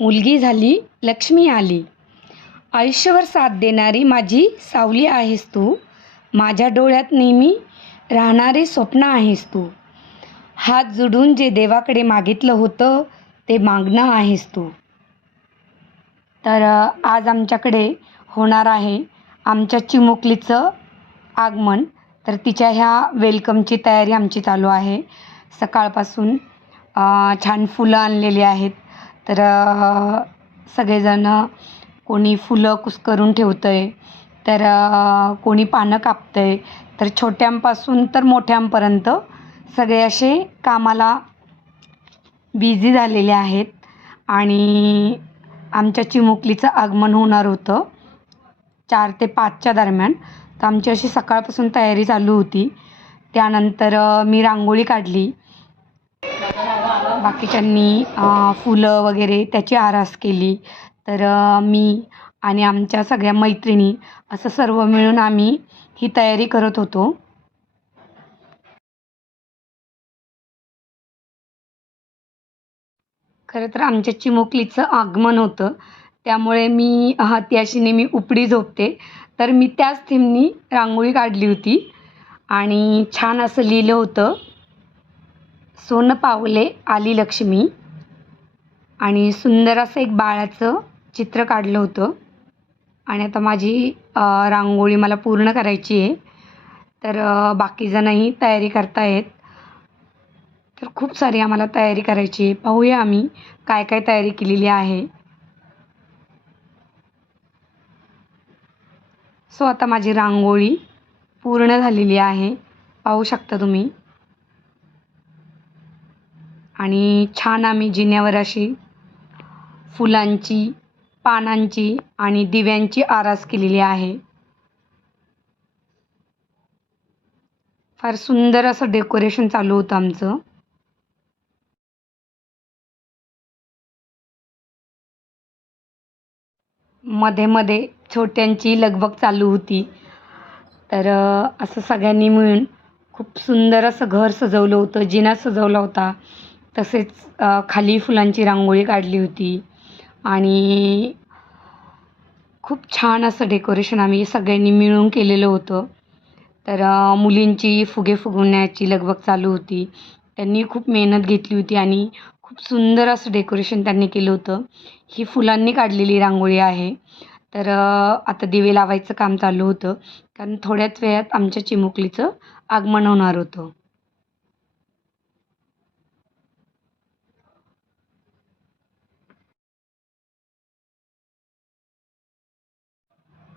मुलगी झाली, लक्ष्मी आली. आयुष्यभर साथ देणारी माझी सावली आहेस तू. माझ्या डोळ्यात नेहमी राहणारे स्वप्न आहेस तू. हात जोडून जे देवाकडे मागितलं होतं ते मागणं आहेस तू. तर आज आमच्याकडे होणार आहे आमच्या चिमुकलीचं आगमन. तर तिच्या ह्या वेलकमची तयारी आमची चालू आहे सकाळपासून. छान फुलं आणलेली आहेत. तर सगळेजण कोणी फुलं कुस्करून ठेवतं आहे, तर कोणी पानं कापतं आहे. तर छोट्यांपासून तर मोठ्यांपर्यंत सगळे असे कामाला बिझी झालेले आहेत. आणि आमच्या चिमुकलीचं आगमन होणार होतं 4 ते 5च्या दरम्यान. तर आमची अशी सकाळपासून तयारी चालू होती. त्यानंतर मी रांगोळी काढली. बाकीच्यांनी फुलं वगैरे त्याची आरास केली. तर मी आणि आमच्या सगळ्या मैत्रिणी असं सर्व मिळून आम्ही ही तयारी करत होतो. खरं तर आमच्या चिमुकलीचं आगमन होतं, त्यामुळे मी ती अशी नेहमी उपडी झोपते. तर मी त्याच थीमनी रांगोळी काढली होती आणि छान असं लिहिलं होतं, सोनं पावले आली लक्ष्मी. आणि सुंदर असं एक बाळाचं चित्र काढलं होतं. आणि आता माझी रांगोळी मला पूर्ण करायची आहे. तर बाकीजणंही तयारी करतायत. तर खूप सारी आम्हाला तयारी करायची आहे. पाहूया आम्ही काय काय तयारी केलेली आहे. सो आता माझी रांगोळी पूर्ण झालेली आहे, पाहू शकता तुम्ही. आणि छान आम्ही जिन्यावर अशी फुलांची, पानांची आणि दिव्यांची आरास केलेली आहे. फार सुंदर असं डेकोरेशन चालू होतं आमचं. मध्ये मध्ये छोट्यांची लगबग चालू होती. तर असं सगळ्यांनी मिळून खूप सुंदर असं घर सजवलं होतं, जिना सजवला होता. तसेच खाली फुलांची रांगोळी काढली होती. आणि खूप छान असं डेकोरेशन आम्ही सगळ्यांनी मिळून केलेलं होतं. तर मुलींची फुगे फुगवण्याची लगबग चालू होती. त्यांनी खूप मेहनत घेतली होती आणि खूप सुंदर असं डेकोरेशन त्यांनी केलं होतं. ही फुलांनी काढलेली रांगोळी आहे. तर आता दिवे लावायचं काम चालू होतं, कारण थोड्याच वेळात आमच्या चिमुकलीचं आगमन होणार होतं.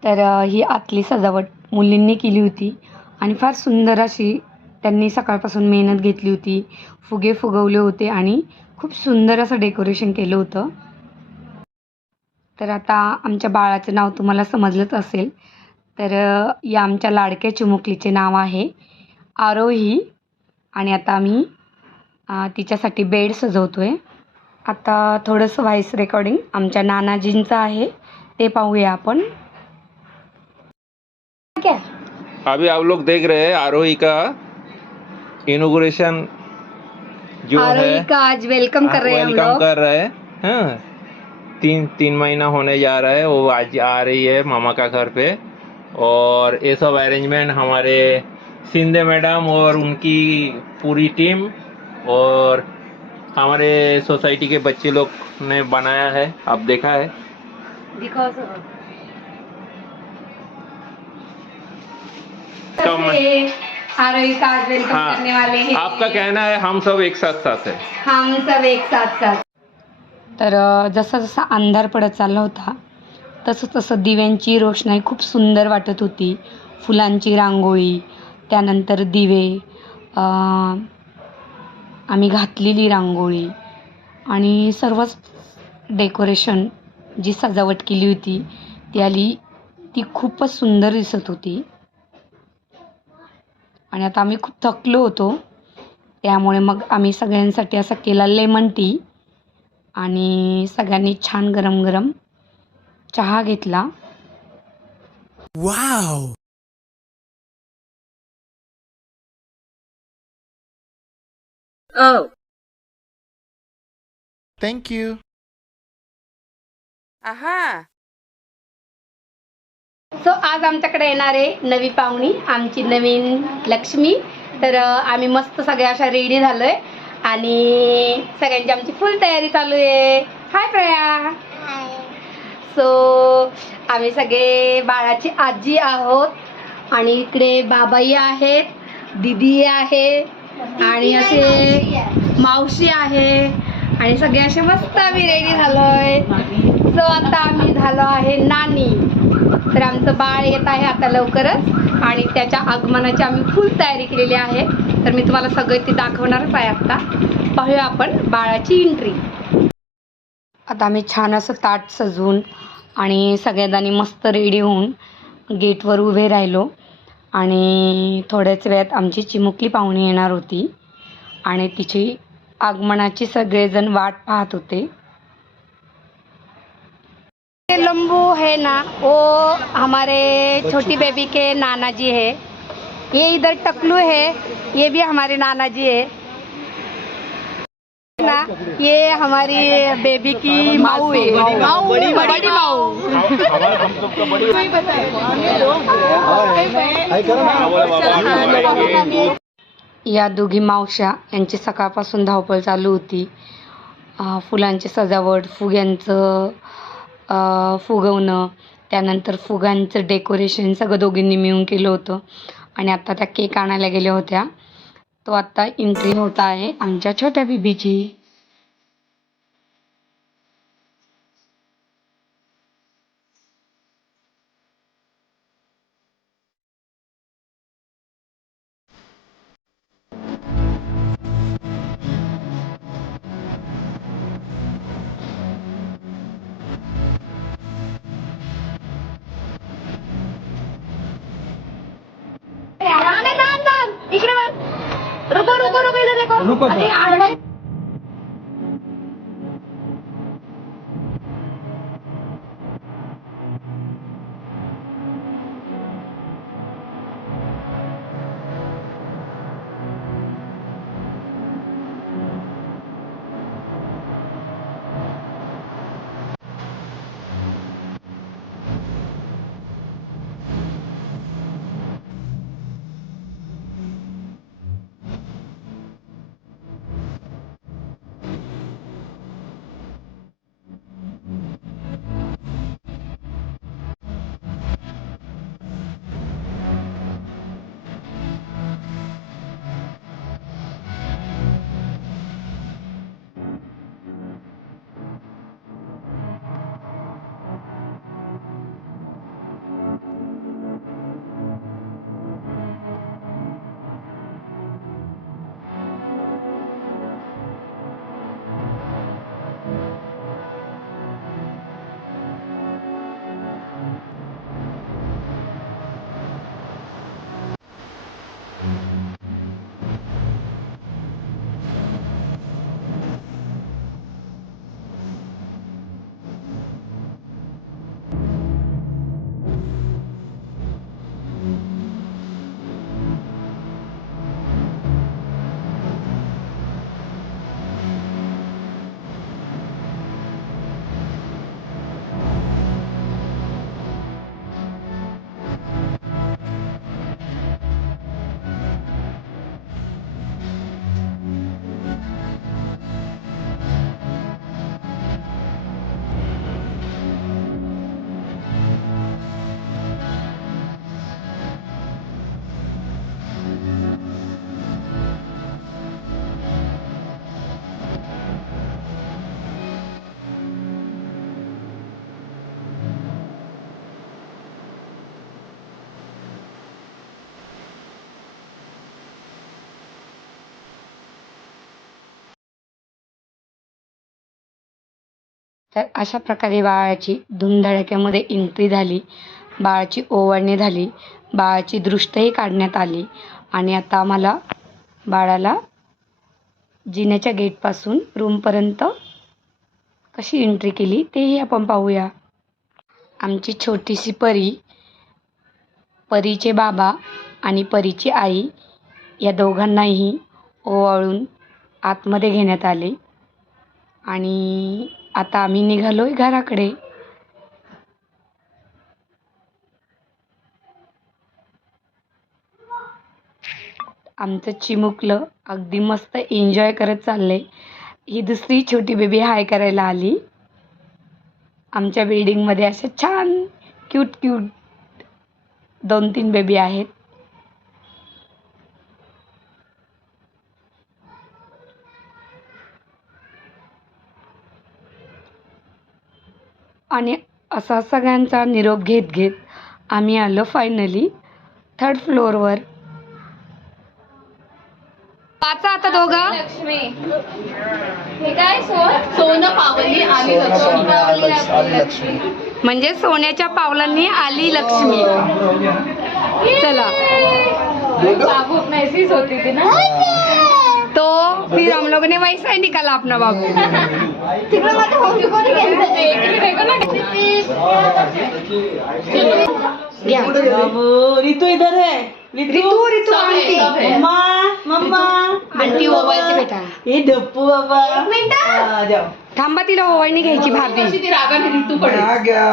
तर ही आतली सजावट मुलींनी केली होती आणि फार सुंदर अशी त्यांनी सकाळपासून मेहनत घेतली होती. फुगे फुगवले होते आणि खूप सुंदर असं डेकोरेशन केलं होतं. तर आता आमच्या बाळाचं नाव तुम्हाला समजलंच असेल. तर या आमच्या लाडक्या चिमुकलीचे नाव आहे आरोही. आणि आता आम्ही तिच्यासाठी बेड सजवतो आहे. आता थोडंसं व्हॉईस रेकॉर्डिंग आमच्या नानाजींचं आहे, ते पाहूया आपण. क्या? अभी आप लोग देख रहे हैं आरोही का इनोग्रेशन जो आरोही है, का आज वेलकम कर रहे हैं हम वेलकम लोग। कर रहे हैं। हाँ, तीन महीना होने जा रहा है, वो आज आ रही है मामा का घर पे। और ये सब अरेंजमेंट हमारे सिंधे मैडम और उनकी पूरी टीम और हमारे सोसाइटी के बच्चे लोग ने बनाया है, आप देखा है। दिखाओ सर। तो मैं- आरोही का आज वेलकम करने वाले हाँ, हैं। आपका कहना है हम सब एक साथ साथ है। हम सब एक साथ साथ। तर जसा जसा अंधार पडत चालला होता, तसं तसं दिव्यांची रोषणाई खूप सुंदर वाटत होती. फुलांची रांगोळी, त्यानंतर दिवे, आम्ही घातलेली रांगोळी आणि सर्वच डेकोरेशन, जी सजावट केली होती ती खूपच सुंदर दिसत होती. आणि आता आम्ही खूप थकलो होतो, त्यामुळे मग आम्ही सगळ्यांसाठी असा केला लेमन टी आणि सगळ्यांनी छान गरम गरम चहा घेतला. Wow! Oh. Thank you. आहा. सो आज आमच्याकडे येणार आहे नवी पाहुणी, आमची नवीन लक्ष्मी. तर आम्ही मस्त सगळ्या अशा रेडी झालोय आणि सगळ्यांची आमची फुल तयारी चालू आहे. हाय प्रया. सो आम्ही सगळे बाळाची आजी आहोत आणि इकडे बाबाई आहेत, दीदी आहे आणि असे मावशी आहे आणि सगळे असे मस्त आम्ही रेडी झालोय. सो आता आम्ही झालो आहे नानी. तर आमचं बाळ येत आहे आता लवकरच आणि त्याच्या आगमनाची आम्ही फुल तयारी केलेली आहे. तर मी तुम्हाला सगळं ती दाखवणारच आहे. आता पाहूया आपण बाळाची एंट्री. आता आम्ही छान असं ताट सजवून आणि सगळ्यांनी मस्त रेडी होऊन गेटवर उभे राहिलो आणि थोड्याच वेळात आमची चिमुकली पाहुणी येणार होती आणि तिची आगमनाची सगळेजण वाट पाहत होते. लंबू है ना, वो हमारे छोटी बेबी के नाना जी है. ये इधर टकलू है, ये भी हमारे नाना जी है ना. ये हमारी बेबी की माऊ है, बड़ी माऊ. या दोघी मावश्या यांची सकाळपासून धावपळ चालू होती. फुलांची सजावट, फुग्यांचं फुगवणं, त्यानंतर फुगांचं डेकोरेशन सगळं दोघींनी मिळून केलं होतं आणि आत्ता त्या केक आणायला गेल्या होत्या. तो आत्ता एंट्री होत आहे आमच्या छोट्या बेबीची. इकडे रुको रुको रुको, इधर देखो. अरे आडवा. तर अशा प्रकारे बाळाची धूमधडाक्यामध्ये एंट्री झाली. बाळाची ओवाळणी झाली, बाळाची दृष्टही काढण्यात आली आणि आता आम्हाला बाळाला जिन्याच्या गेटपासून रूमपर्यंत कशी एंट्री केली तेही आपण पाहूया. आमची छोटीशी परी, परीचे बाबा आणि परीची आई या दोघांनाही ओवाळून आतमध्ये घेण्यात आले आणि आता आम्ही निघालोय घराकडे. आमचं चिमुकलं अगदी मस्त एन्जॉय करत चाललंय. ही दुसरी छोटी बेबी हाय करायला आली. आमच्या बिल्डिंगमध्ये अशा छान क्यूट क्यूट 2-3 बेबी आहेत. आणि असा सगळ्यांचा निरोप घेत घेत आम्ही आलो फायनली 3rd फ्लोअरवर. वाचा आता दोघं. लक्ष्मी हे काय सोनं पावली आली लक्ष्मी. म्हणजे सोन्याच्या पावलांनी आली लक्ष्मी. चला बाबू मैसीज होती थी ना. तो फिर हम लोगों ने वैसा ही निकाला अपना बाबू. तिकडे माझ्या भाऊजी कोणी घेतलं ते देखो ना. रितू इधर है. Ritu aunty. Mama mama aunty ओवायचे बेटा. ये डप्पू बाबा. आ जाओ. थांबा तिला ओवाळणी घ्यायची भाभी. ती रागाने ऋतूकडे आ गया.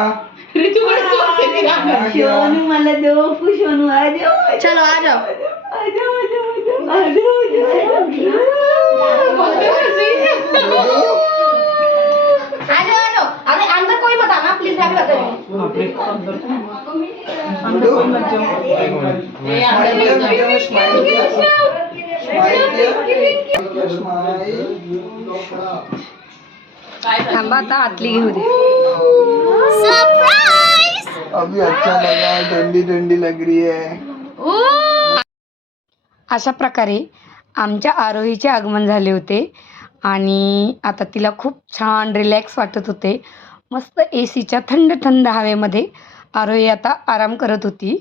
ऋतूकडे सोडते ती रागाने. सोनू मला दो सोनू आ जाओ. चलो आ जाओ. आ जाओ आ जाओ आ जाओ. आ जाओ. अरे अंदर कोई मत आना प्लीज. मैं भी बताऊंगी. अंदर कोई मत जाओ. थांबा आता आतली घेऊ दे. अभी अच्छा लगा. ठंडी ठंडी लग रही है. अशा प्रकारे आमच्या आरोहीचे आगमन झाले होते आणि आता तिला खूप छान रिलॅक्स वाटत होते. मस्त एसीच्या थंड थंड हवेमध्ये आरोही आता आराम करत होती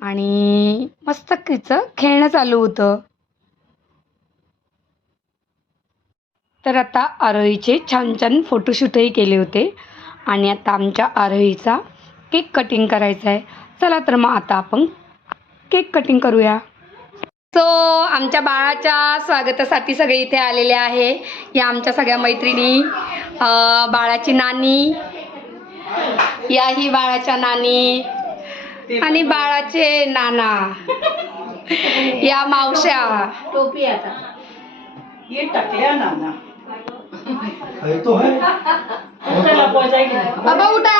आणि मस्त तिचं खेळणं चालू होतं. तर आता आरोहीचे छान छान फोटोशूटही केले होते आणि आता आमच्या आरोहीचा केक कटिंग करायचा आहे. चला तर मग आता आपण केक कटिंग करूया. सो आमच्या बाळाच्या स्वागतासाठी सगळे इथे आलेले आहे. या आमच्या सगळ्या मैत्रिणी, बाळाची नानी, या ही बाळाच्या नानी आणि बाळाचे नाना, या मावश्या. टोपी आता. ये टकल्या नाना. ये तो है. चला पहुंचाएंगे. बाबा उठा.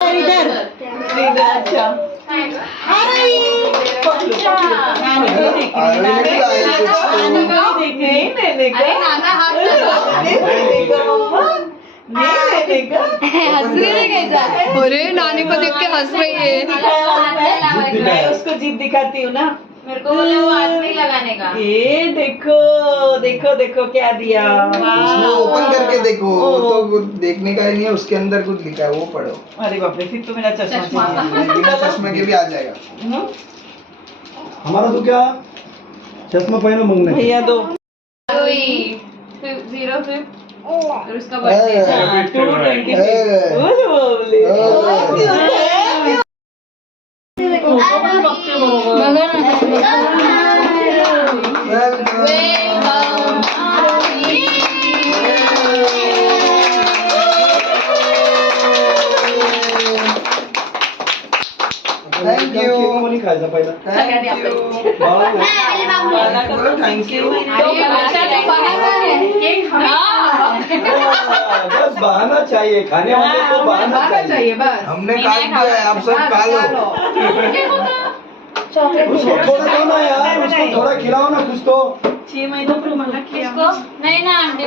इधर. अच्छा. अरे अरे नाना हात हंस रही है. अरे नानी को देख के हंस रही है. मैं उसको जीप दिखाती हूँ ना. मेरे को बोला वो हाथ नहीं लगाने का. ये देखो देखो देखो क्या दिया. उसमें ओपन करके देखो. तो देखने का ही नहीं है. उसके अंदर कुछ लिखा है वो पढ़ो. अरे बाप रे फिर तो मेरा चश्मा चाहिए. बिना चश्मे के भी आ जाएगा. हमारा तो क्या चश्मा पहनो मंगने भैया दो. 05 और उसका birthday. A, 226. A, thank you. कोणी खायचा पहिला थैंक यू. बोलो थैंक यू. बस बहाना चाहिए खाने वाले को बहाना चाहिए. बस. हमने खा लिया है. आप सब खा लो. उसको थोड़ा दो ना यार. उसको थोड़ा खिलाओ ना कुछ तो. 6 महीनों पर मला किया. नहीं ना आंटी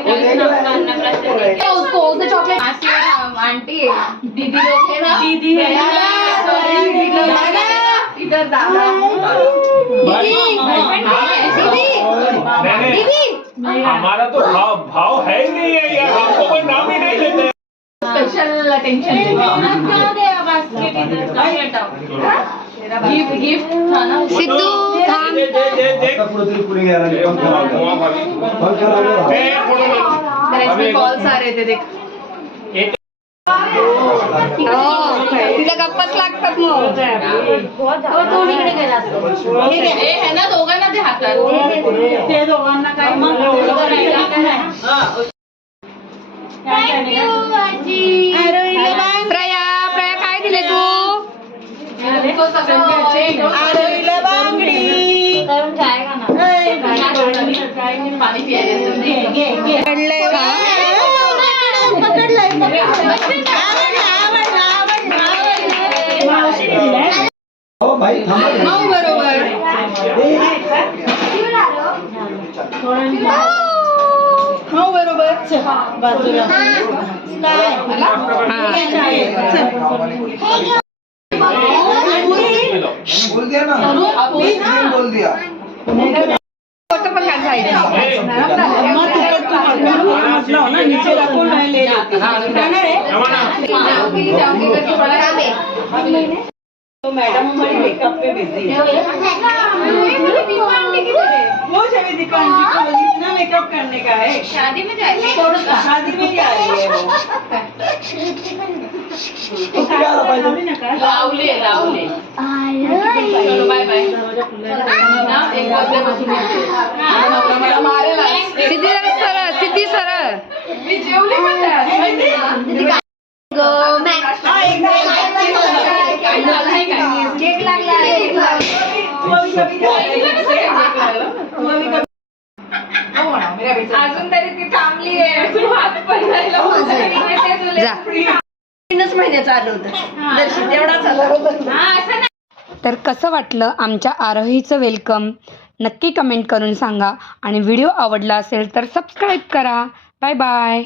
उसको उसने चॉकलेट. आंटी दीदी लोग है ना. दीदी है. इधर दादा. दीदी हमारा तो भाव है ही नहीं है यार. आपको कोई नाम ही नहीं लेते. Special attention. गिफ्ट गिफ्ट था ना. सिद्धू थांब. पुढे तरी पुढे घ्यायला मेरे इसमें कॉल्स आ रहे थे देख. हो तिला गप्पाच लागतात मग. तू इकडे गेला हे है ना दोघांना ते हातात. ते दोघांना काय मग प्रया काय दिले तू. तो सगळं आरोहीला बांगडी. करून जाएगा. हो भाई थांबा. मऊ बरोबर. मऊ बरोबर. बाजूला बोल दिया ना, बोल दिया. फोटो पण काढायचा. म्हटलं ना नीचे रखून राहिले तो मैडम हमारी मेकअप पे बिजी है. वो शमिदिका आंटी को बोली थी ना मेकअप करने का है. शादी में जाएंगे शादी में ही आ रही है वो. लावले चलो बाय बाय ना एक वाजल्यापासून मला मारेल सिद्धी सरळ, सिद्धी सरळ. मी जेवली पण नाही. केक लागला अजून तरी ती थांबली आहे. हात पण नाही लावला. जा. 3 महिन्याचं आलं होतं दर्शन तेवढाच आला. हा असं नाही. तर कसं वाटलं आमच्या आरोहीचं वेलकम नक्की कमेंट करून सांगा आणि व्हिडिओ आवडला असेल तर सबस्क्राईब करा. Bye bye.